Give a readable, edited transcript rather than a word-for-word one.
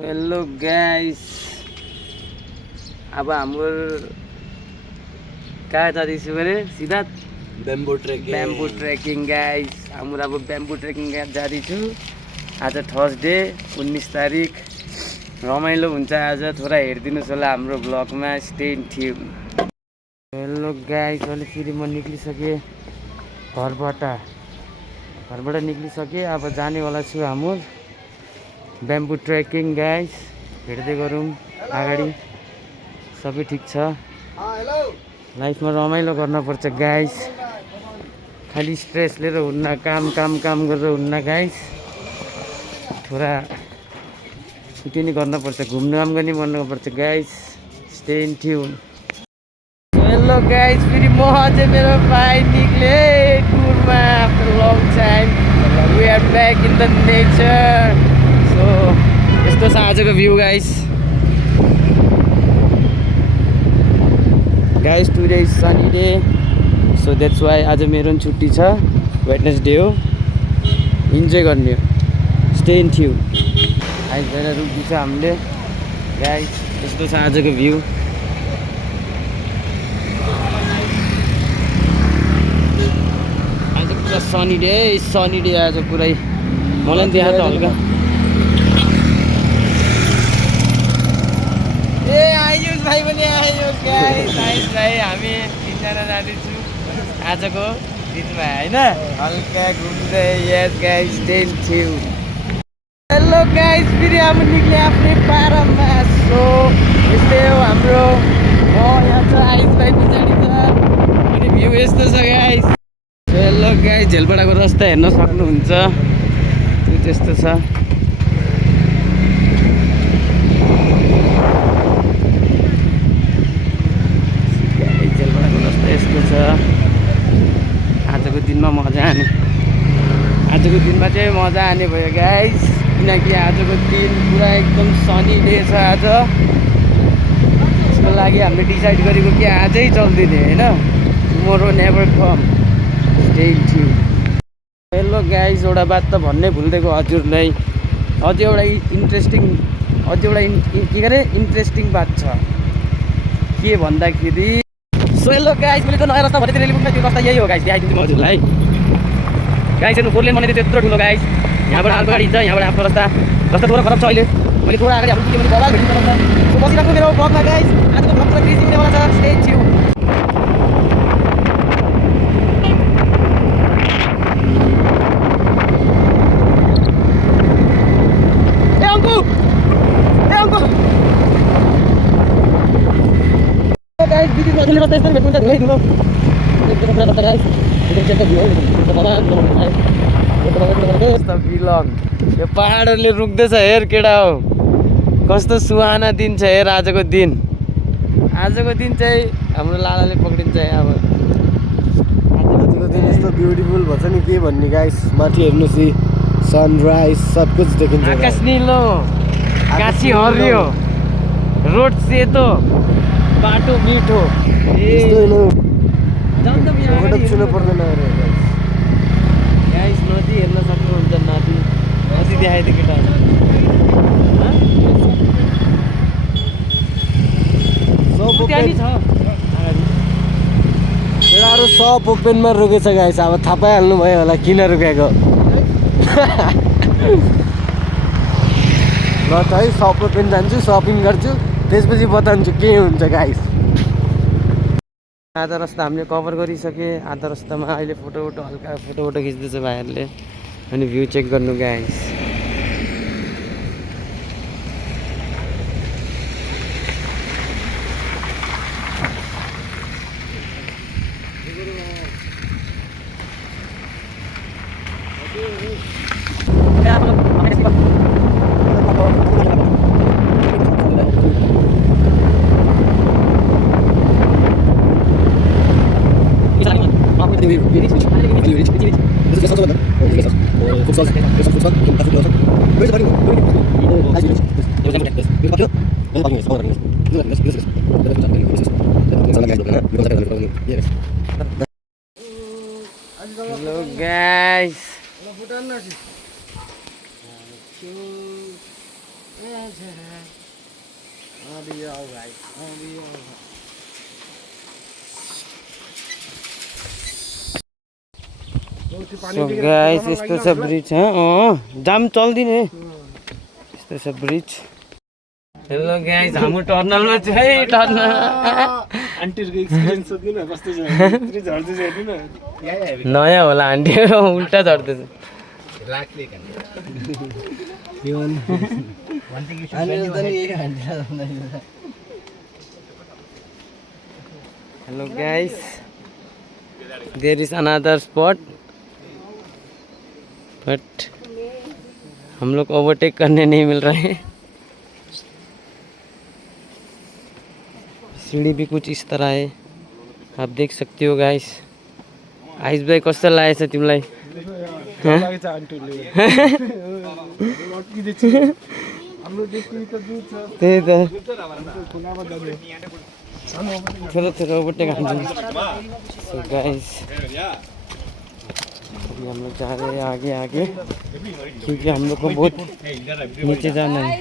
Hello guys, अब हाम्रो कहाँ जाँदैछु भने सिधा ब्याम्बो ट्रेकिङ गाइस। हाम्रो अब ब्याम्बो ट्रेकिङ जाँदैछु। आज थर्सडे 19 तारिक रमाइलो हुन्छ आज। थोड़ा हेरिदिनुहोस् होला हाम्रो ब्लगमा, स्टे ट्युन। हेलो गाइस, अहिले फेरि म निक्लिसकेँ घरबाट निक्लिसकेँ। अब जानेवाला छु हाम्रो ब्याम्बो ट्रेकिङ गाइस। हेर्दै गरौँ अगाडि सबै ठिक छ। लाइफमा रमाइलो गर्नुपर्छ गाइस, खालि स्ट्रेस लिएर हुन्न, काम गरेर हुन्न गाइस। थोडा त्यो नि गर्नुपर्छ, घुम्न पनि मनपर्छ guys. Stay tune. Hello guys, फेरि म अझै मेरो भाइ निक्ले टुरमा after long time. We are back in the nature. So यस्तो छ आजको view guys. Today is sunny day, so that's why आज मेरो पनि छुट्टी छ, वेडनेसडे हो। इन्जोय गर्ने हो, स्टे इन ट्युन। आइज रुकिन्छ हामीले गाइस। यस्तो छ आजको भ्यू। आज पुरा सनी डे आज पुरै। मलाई पनि देखा त हल्का। ए आयुष भाइ पनि आयो गाइस। आयुष भाइ हामी तिनजना जाँदैछु आजको दिनमा होइन, हल्का घुम्दै। Yes guys, stay tune. Hello guys, फेरि हामी निक्ले आफ्नै पारामा। सो यस्तै हो हाम्रो। म यहाँ छ, आयुष भाइ पछाडि छ अनि भ्यू यस्तो छ गाइस। हेलो गाइस, झेलपाडाको रास्ता हेर्न सक्नुहुन्छ, त्यो त्यस्तो छ। यस्तो छ आजको दिनमा। आजको दिनमा चाहिँ मजा आने भयो गाइस, किनकि आजको दिन पुरा एकदम सनी डे छ आज। त्यसको लागि हामीले डिसाइड गरेको कि आजै चल्दिने होइन, tomorrow never come. Stay tune. Hello guys, एउटा बात त भन्नै भुलिदिएको हजुरलाई। अझै एउटा इन्ट्रेस्टिङ बात छ। के भन्दाखेरि, सो हेलो गाइस, मैले त नयाँ रास्ता भनेको रेली पुग्ने, त्यो रास्ता यही हो गाइस। देखाइदिन्छु म हजुरलाई गाइस। हेर्नु, 4 लेन बनाइदियो त्यत्रो ठुलो गाइस। यहाँबाट अर्को गाडी हिँड्छ, यहाँबाट आफ्नो रास्ता थोडा खराब छ अहिले। मैले थोडा अगाडि हाम्रो पुग्यो भने बबाल भेटिन्छ रास्ता। सो बसिराख्नु मेरो ब्लगमा गाइस। आजको ब्लग पुरा क्रेजी हुनेवाला छ, स्टे ट्युन। गाइस बिच में रास्ता यस्तै भेट्नुहुन्छ धेरै ठुलो। यस्तो बिलङ, यो पहाडहरूले रुख्दैछ। हेर केटा हो, कस्तो सुहाना दिन छ हेर आजको दिन। आजको दिन चाहिँ हाम्रो लालाले पक्रिन्छ अब। आजको दिन यस्तो ब्युटिफुल भन्छ नि, के भन्ने गाइस। माथि हेर्नुहोस्, सनराइज सब कुछ देखिन्छ। आकाश निलो, गाछी हरियो, रोड सेतो, बाटो मिठो। छुनु पर्दैन अरे गाइस। नदी हेर्न सक्नुहुन्छ, नदी देखाइदियो केटा। केटाहरू सब ओपेनमा रोकेछ गाइस। अब थाहा पाइहाल्नु भयो होला किन रोकेको। ल त है, सब ओपेन जान्छु, सपिङ गर्छु, त्यसपछि बताउँछु के हुन्छ गाइस। आधा रास्ता हामीले कभर गरिसके। आधा रास्तामा अहिले हल्का फोटो खिच्दैछ भाइहरूले। अनि भ्यू चेक गर्नु गाइस। हेलो गाइस, जरा अभी आओ भाई अभी आओ। सो गाइस यस्तो छ ब्रिज जाम चल्दिने यस्तो छ ब्रिज हेलो गाइस हाम्रो टर्नलमा छ है टर्नल आन्टीहरुको एक्सपिरियन्स सोध्नु न कस्तो छ यत्रो झर्दै हेर्नु न नयाँ होला आन्टी उल्टा झर्दैछ hello guys there is another spot but हम लोग ओवरटेक करने नहीं मिल रहे हैं। सीढ़ी भी कुछ इस तरह है आप देख सकते हो गाइस। आइस भाई कस्तो लागेछ तिमीलाई लागेछ आन्टीले लट्की दिन्छ हाम्रो देशको त दूध छ त्यही त खुलामा जाने थोड़ा थोड़ा ओवरटेक हान्छ। सो गाइस अभी हम लोग जा रहे हैं आगे आगे क्योंकि हम लोग को बहुत नीचे जाना है।